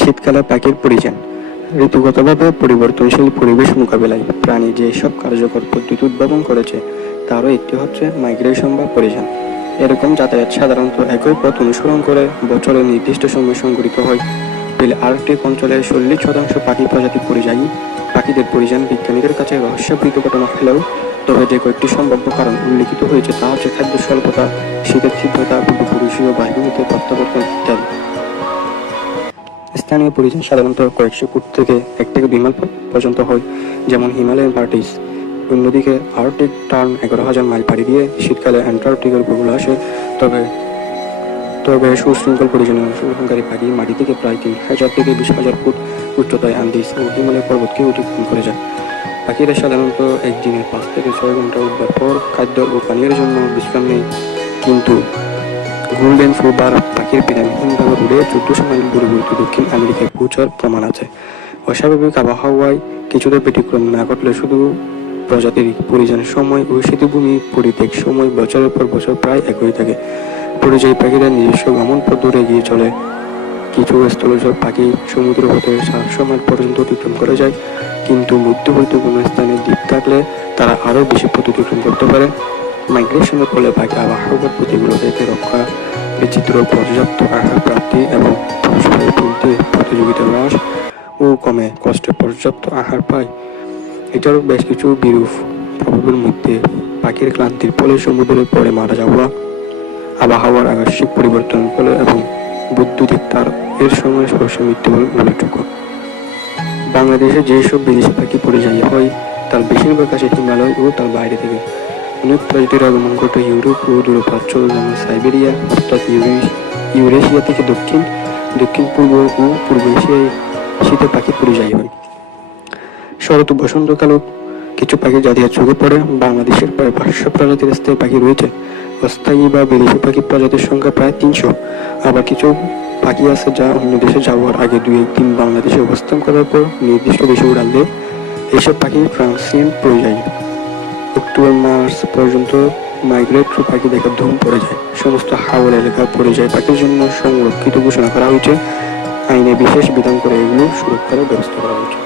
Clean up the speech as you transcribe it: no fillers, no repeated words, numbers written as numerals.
শীতকালে পাখির পরিযান। ঋতুগতভাবে পরিবর্তনশীল পরিবেশ মোকাবিলায় প্রাণী যেসব কার্যকর পদ্ধতি উদ্ভাবন করেছে তারও একটি হচ্ছে মাইগ্রেশন বা পরিযান। এরকম যাতায়াত সাধারণত একই পথ অনুসরণ করে বছরের নির্দিষ্ট সময় সংঘটিত হয়। আর্কটিক অঞ্চলে 40% পাখি প্রজাতি পরিযায়ী। পাখিদের পরিযান বিজ্ঞানীদের কাছে রহস্যাবৃত ঘটনা হলেও তবে যে কয়েকটি সম্ভাব্য কারণ উল্লিখিত হয়েছে তা হচ্ছে খাদ্য স্বল্পতা, শীতের তীব্রতা, পূর্বপুরুষীয় বাহিনীতে প্রত্যাবর্তন ইত্যাদি। স্থানীয় পরিযান সাধারণত কয়েকশো ফুট থেকে 1 থেকে 2 মাইল পর্যন্ত হয়, যেমন হিমালয়ান পার্টিস। অন্যদিকে আর্কটিক টার্ন 11,000 মাইল পাড়ি দিয়ে শীতকালে অ্যান্টার্কটিকার উপকূলে আসে। তবে সুশৃঙ্খল পরিযায়ী অংশগ্রহণকারী পাখি মাটি থেকে প্রায় 3,000 থেকে 20,000 ফুট উচ্চতায় আন্দিজ ও হিমালয় পর্বতকে অতিক্রম করে যায়। পাখিরা সাধারণত একদিনে 5 থেকে 6 ঘন্টা উঠবার পর খাদ্য ও পানীয়ের জন্য বিশ্রাম নেয়, কিন্তু গোল্ডেন ফোবার পাখির বিরামহীনভাবে উড়ে 1400 মাইল দূরবর্তী দক্ষিণ আমেরিকায় পৌঁছার প্রমাণ আছে। অস্বাভাবিক আবহাওয়ায় কিছুটা ব্যতিক্রম না ঘটলে শুধু প্রজাতির পরিযানের সময় ও শীতভূমি পরিত্যাগ সময় বছরের পর বছর প্রায় একই থাকে। পরিযায়ী পাখিরা নিজস্ব গমন পথ ধরে এগিয়ে চলে। কিছু স্থলজ পাখি সমুদ্র পথে 700 মাইল পর্যন্ত অতিক্রম করে যায়, কিন্তু মধ্যবর্তী কোনো স্থানে দ্বীপ থাকলে তারা আরও বেশি পথ অতিক্রম করতে পারে। মাইগ্রেশনের ফলে পাখি আবহাওয়ার প্রতিকূল থেকে রক্ষা, বিচিত্র পর্যাপ্ত আহার প্রাপ্তি এবং পরস্পরের মধ্যে প্রতিযোগিতা হ্রাস ও কমে কষ্টে পর্যাপ্ত আহার পায়। এছাড়াও বেশ কিছু বিরূপ প্রভাবের মধ্যে পাখির ক্লান্তির ফলে সমুদ্রে পড়ে মারা যাওয়া, আবহাওয়ার আকস্মিক পরিবর্তনের ফলে এবং বৈদ্যুতিক তার এর সময় সরাসরি মৃত্যু উল্লেখযোগ্য। বাংলাদেশে যেসব বিদেশি পাখি পরিযায়ী হয় তার বেশিরভাগ আসে হিমালয় ও তার বাইরে থেকে। অনেক প্রজাতির আগমন ঘটে ইউরোপ ও দূরপ্রাচ্য, যেমন সাইবেরিয়া অর্থাৎ ইউরেশিয়া থেকে দক্ষিণ পূর্ব ও পূর্ব এশিয়ায় শীতে পাখি পরিযায়ী হয়। শরৎ ও বসন্তকালেও কিছু পাখি জাতীয় চোখে পড়ে। বাংলাদেশের প্রায় 500 প্রজাতির স্থায়ী পাখি রয়েছে। অস্থায়ী বা বিদেশি পাখি প্রজাতির সংখ্যা প্রায় 300। আবার কিছু পাখি আছে যা অন্য দেশে যাওয়ার আগে 2-1 দিন বাংলাদেশে অবস্থান করার পর নির্দিষ্ট দেশে উড়াল দেয়। এইসব পাখি ট্রান্সিয়েন্ট পরিযায়ী। অক্টোবর-মার্চ পর্যন্ত মাইগ্রেটরি পাখি দেখার ধুম পড়ে যায়। সমস্ত হাওর এলাকা পরিযায়ী পাখির জন্য সংরক্ষিত ঘোষণা করা হয়েছে। আইনে বিশেষ বিধান করে এগুলো সুরক্ষার ব্যবস্থা করা হয়েছে।